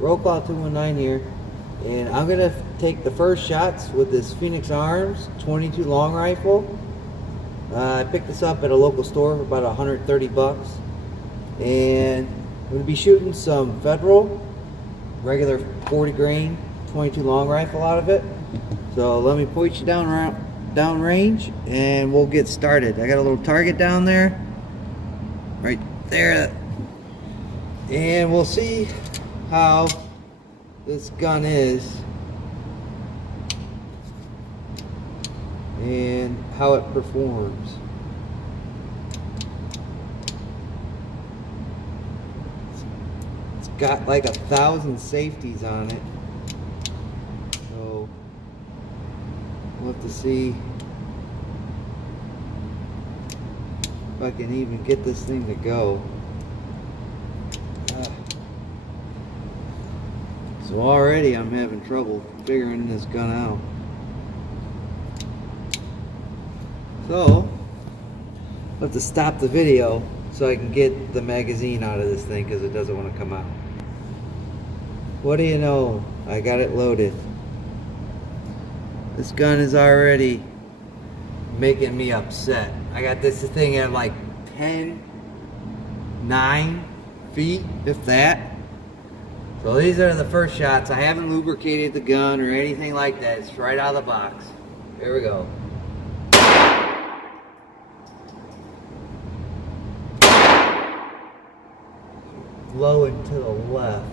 Roll Call 219 here, and I'm gonna take the first shots with this Phoenix Arms 22 long rifle. I picked this up at a local store for about 130 bucks, and I'm gonna be shooting some Federal regular 40 grain 22 long rifle out of it. So let me point you down range, and we'll get started. I got a little target down there, right there, and we'll see how this gun is and how it performs. It's got like 1,000 safeties on it, so we'll have to see if I can even get this thing to go. So already I'm having trouble figuring this gun out. So I'll have to stop the video so I can get the magazine out of this thing because it doesn't want to come out. What do you know? I got it loaded. This gun is already making me upset. I got this thing at like 9 feet, if that. So these are the first shots. I haven't lubricated the gun or anything like that. It's right out of the box. Here we go. Low and to the left.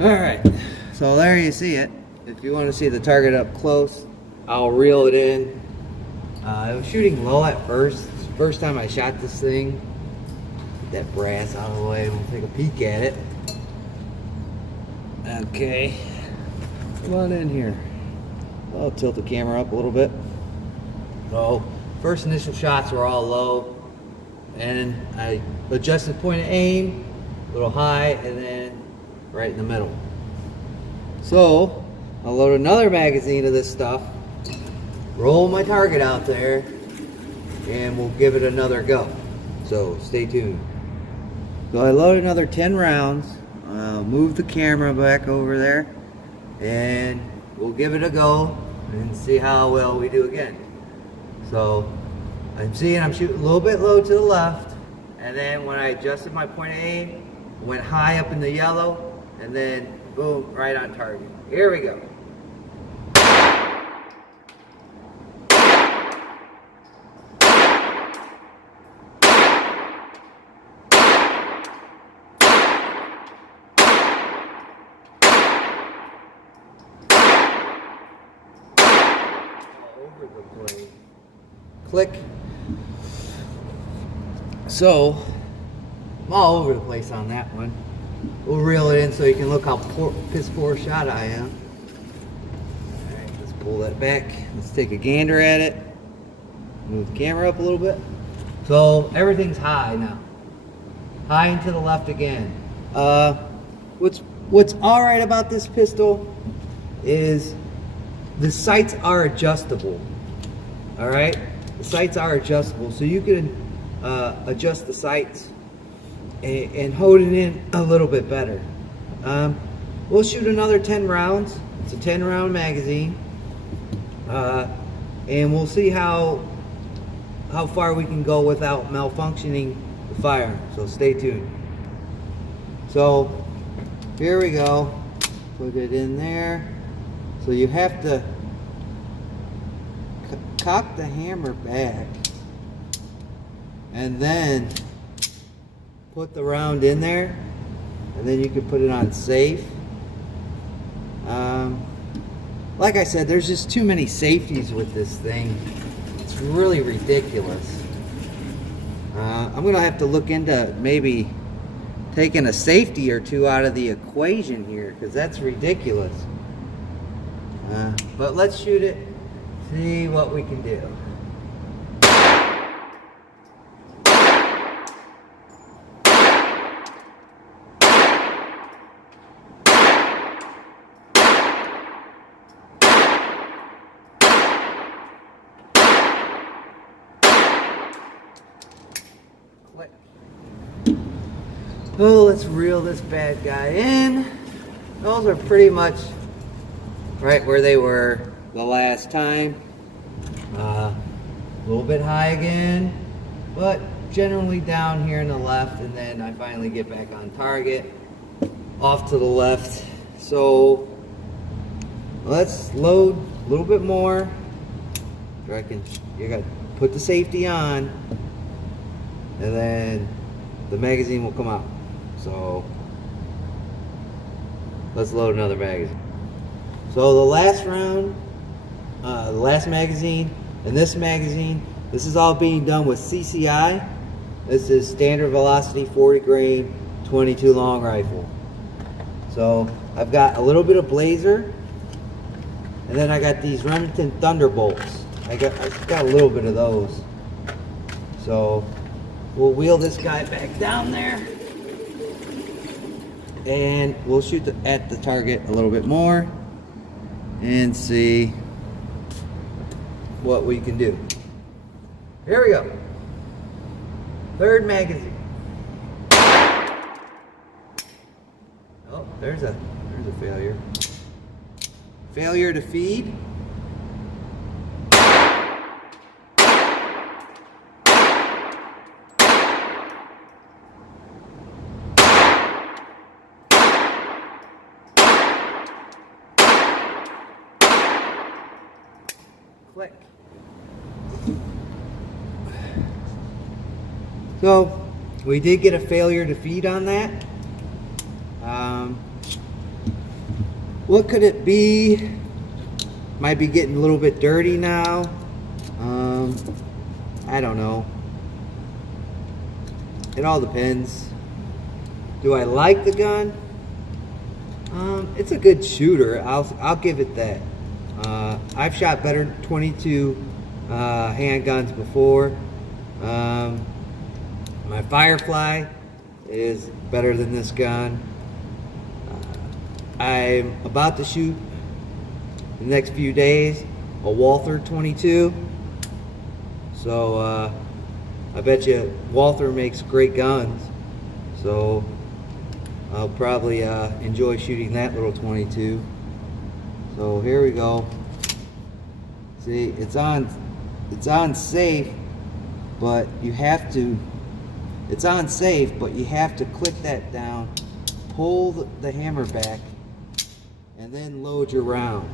Alright, so there you see it. If you want to see the target up close, I'll reel it in. I was shooting low at first. First time I shot this thing. Get that brass out of the way and we'll take a peek at it. Okay, come on in here. I'll tilt the camera up a little bit. So, first initial shots were all low, and I adjusted point of aim, a little high, and then right in the middle. So I'll load another magazine of this stuff, roll my target out there, and we'll give it another go. So stay tuned. So I load another 10 rounds, move the camera back over there, and we'll give it a go and see how well we do again. So I'm shooting a little bit low to the left, and then when I adjusted my point of aim, went high up in the yellow, and then boom, right on target. Here we go. All over the place. Click. So I'm all over the place on that one. We'll reel it in so you can look how piss poor shot I am. Alright, let's pull that back. Let's take a gander at it. Move the camera up a little bit. So everything's high now. High and to the left again. What's alright about this pistol is the sights are adjustable. Alright? The sights are adjustable, so you can adjust the sights and hold it in a little bit better. We'll shoot another 10 rounds. It's a 10 round magazine, and we'll see how far we can go without malfunctioning the firearm. So stay tuned. So here we go. Put it in there. So you have to cock the hammer back and then put the round in there, and then you can put it on safe. Like I said, there's just too many safeties with this thing. It's really ridiculous. I'm gonna have to look into maybe taking a safety or two out of the equation here, because that's ridiculous. But let's shoot it, see what we can do. Oh, let's reel this bad guy in. Those are pretty much right where they were the last time. A little bit high again, but generally down here in the left, and then I finally get back on target, off to the left. So let's load a little bit more. You got to put the safety on, and then the magazine will come out. So let's load another magazine. So the last round, the last magazine, and this magazine, this is all being done with CCI. This is standard velocity 40 grain 22 long rifle. So I've got a little bit of Blazer, and then I got these Remington Thunderbolts. I got a little bit of those. So we'll wheel this guy back down there, and we'll shoot at the target a little bit more and see what we can do. Here we go. Third magazine. Oh, there's a failure. Failure to feed. Click. So we did get a failure to feed on that. What could it be? Might be getting a little bit dirty now. I don't know. It all depends. Do I like the gun? It's a good shooter. I'll give it that. I've shot better 22 handguns before. My Firefly is better than this gun. I'm about to shoot the next few days a Walther 22. So I bet you Walther makes great guns. So I'll probably enjoy shooting that little 22. So here we go. See, it's on safe, but you have to, it's on safe, but you have to click that down, pull the hammer back, and then load your round.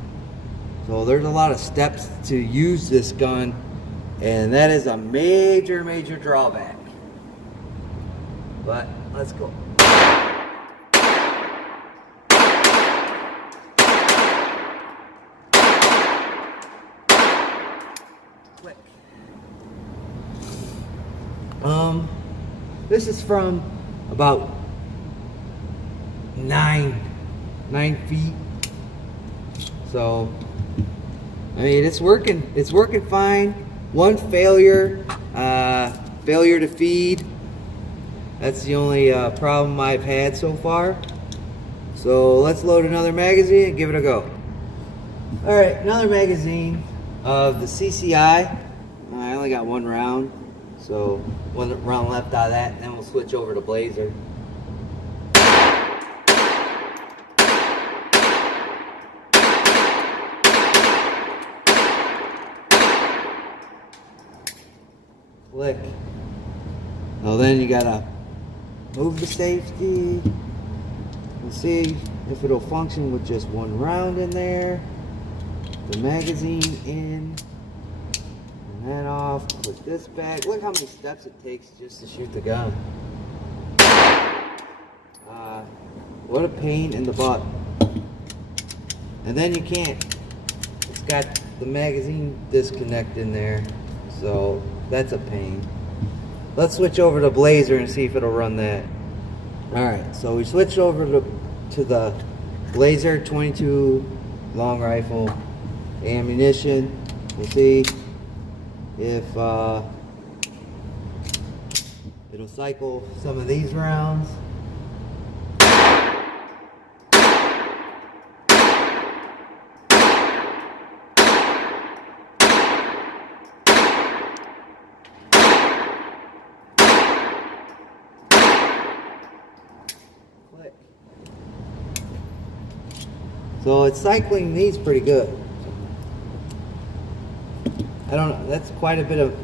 So there's a lot of steps to use this gun, and that is a major, major drawback. But let's go. Click. This is from about 9 feet. So, I mean, it's working fine. One failure, failure to feed. That's the only problem I've had so far. So let's load another magazine and give it a go. All right, another magazine of the CCI. I only got one round, so one round left out of that, and then we'll switch over to Blazer. Click. Now then you gotta move the safety and see if it'll function with just one round in there. The magazine in, and that off. Put this back. Look how many steps it takes just to shoot the gun. What a pain in the butt. And then you can't. It's got the magazine disconnect in there, so that's a pain. Let's switch over to Blazer and see if it'll run that. Alright, so we switched over to the Blazer 22 long rifle ammunition. We'll see if it'll cycle some of these rounds. So it's cycling these pretty good. I don't know, that's quite a bit of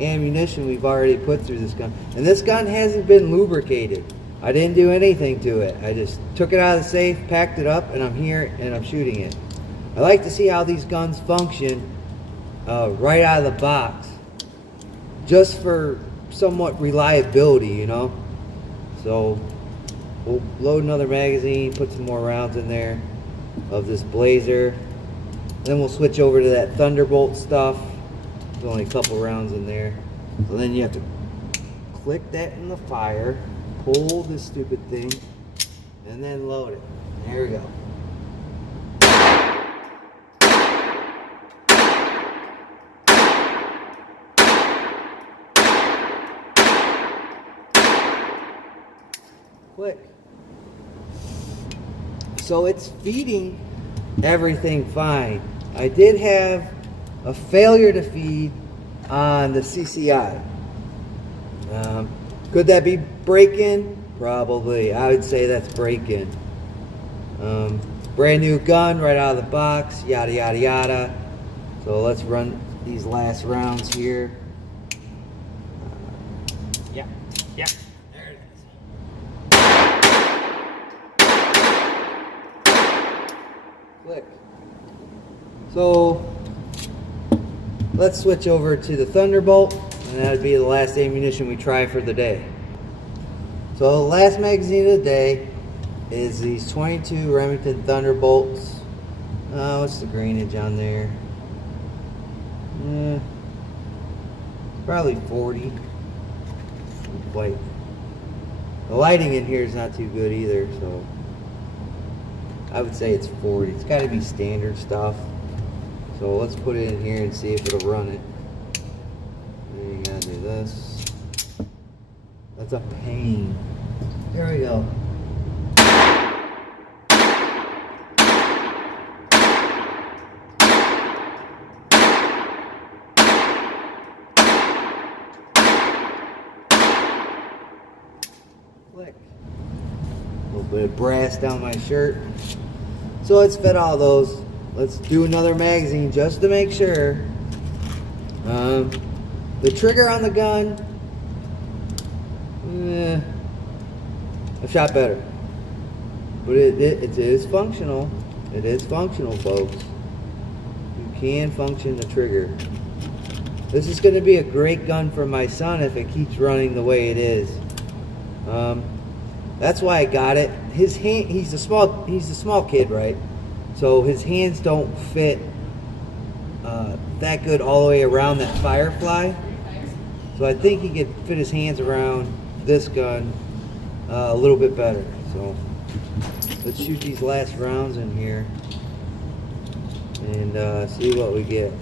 ammunition we've already put through this gun. And this gun hasn't been lubricated. I didn't do anything to it. I just took it out of the safe, packed it up, and I'm here and I'm shooting it. I like to see how these guns function right out of the box, just for somewhat reliability, you know. So we'll load another magazine, put some more rounds in there of this Blazer. Then we'll switch over to that Thunderbolt stuff. There's only a couple rounds in there. So then you have to click that in the fire, pull this stupid thing, and then load it. There we go. Click. So it's feeding everything fine. I did have a failure to feed on the CCI. Could that be break-in? Probably. I would say that's break-in. Brand new gun right out of the box, yada yada yada. So let's run these last rounds here. Yeah. There it is. Click. So let's switch over to the Thunderbolt, and that would be the last ammunition we try for the day. So the last magazine of the day is these 22 Remington Thunderbolts. What's the grainage on there? Probably 40. Like, the lighting in here is not too good either, so I would say it's 40. It's got to be standard stuff. So let's put it in here and see if it'll run it. Then you gotta do this. That's a pain. There we go. Click. A little bit of brass down my shirt. So let's fit all those. Let's do another magazine just to make sure. The trigger on the gun, I've shot better, but it is functional. It is functional, folks. You can function the trigger. This is going to be a great gun for my son if it keeps running the way it is. That's why I got it. His hand, he's a small kid, right? So his hands don't fit that good all the way around that Firefly. So I think he could fit his hands around this gun a little bit better. So let's shoot these last rounds in here and see what we get.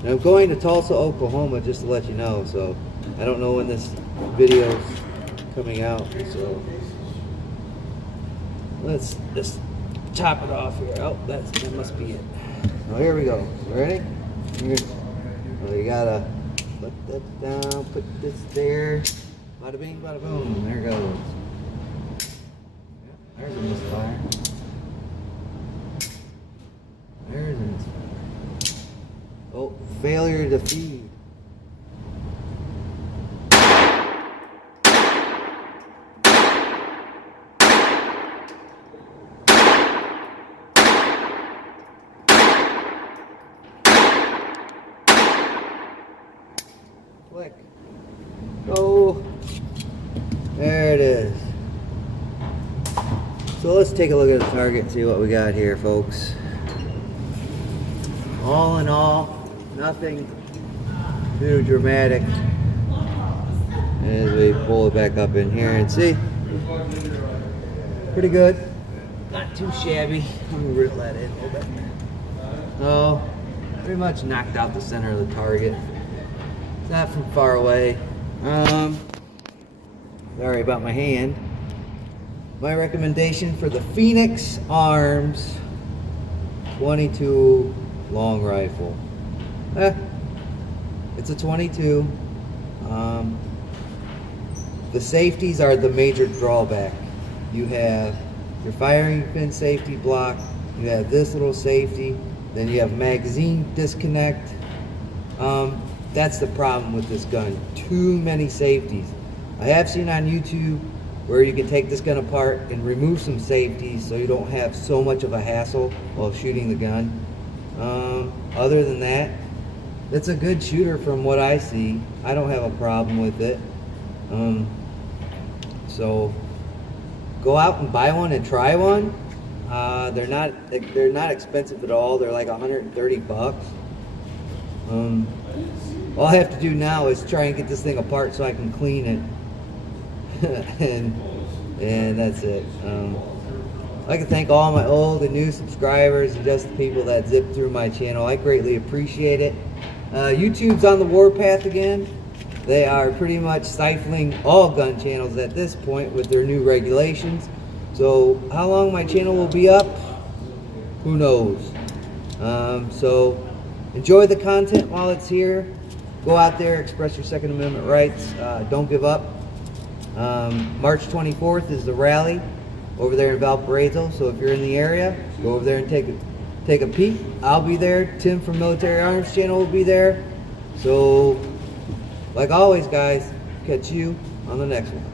And I'm going to Tulsa, Oklahoma, just to let you know. So I don't know when this video's coming out. So let's just chop it off here. Oh, that must be it. Oh, here we go. Ready? Here. Well, you gotta put that down, put this there. Bada bing, bada boom. There it goes. Yep, there's a misfire. There's a misfire. Oh, failure to feed. Click. Oh, there it is. So let's take a look at the target and see what we got here, folks. All in all, nothing too dramatic. As we pull it back up in here and see, pretty good. Not too shabby. I'm gonna reel that in a little bit. Oh, pretty much knocked out the center of the target. Not from far away. Sorry about my hand. My recommendation for the Phoenix Arms 22 long rifle. It's a 22. The safeties are the major drawback. you have your firing pin safety block, you have this little safety, then you have magazine disconnect. That's the problem with this gun. Too many safeties. I have seen on YouTube where you can take this gun apart and remove some safeties so you don't have so much of a hassle while shooting the gun. Other than that, it's a good shooter from what I see. I don't have a problem with it. So go out and buy one and try one. They're not expensive at all. They're like 130 bucks. All I have to do now is try and get this thing apart so I can clean it. and that's it. I'd like to thank all my old and new subscribers and just the people that zip through my channel. I greatly appreciate it. YouTube's on the warpath again. They are pretty much stifling all gun channels at this point with their new regulations. So how long my channel will be up, who knows. So enjoy the content while it's here. Go out there, express your Second Amendment rights. Don't give up. March 24th is the rally over there in Valparaiso. So if you're in the area, go over there and take a peek. I'll be there. Tim from Military Arms Channel will be there. So like always, guys, catch you on the next one.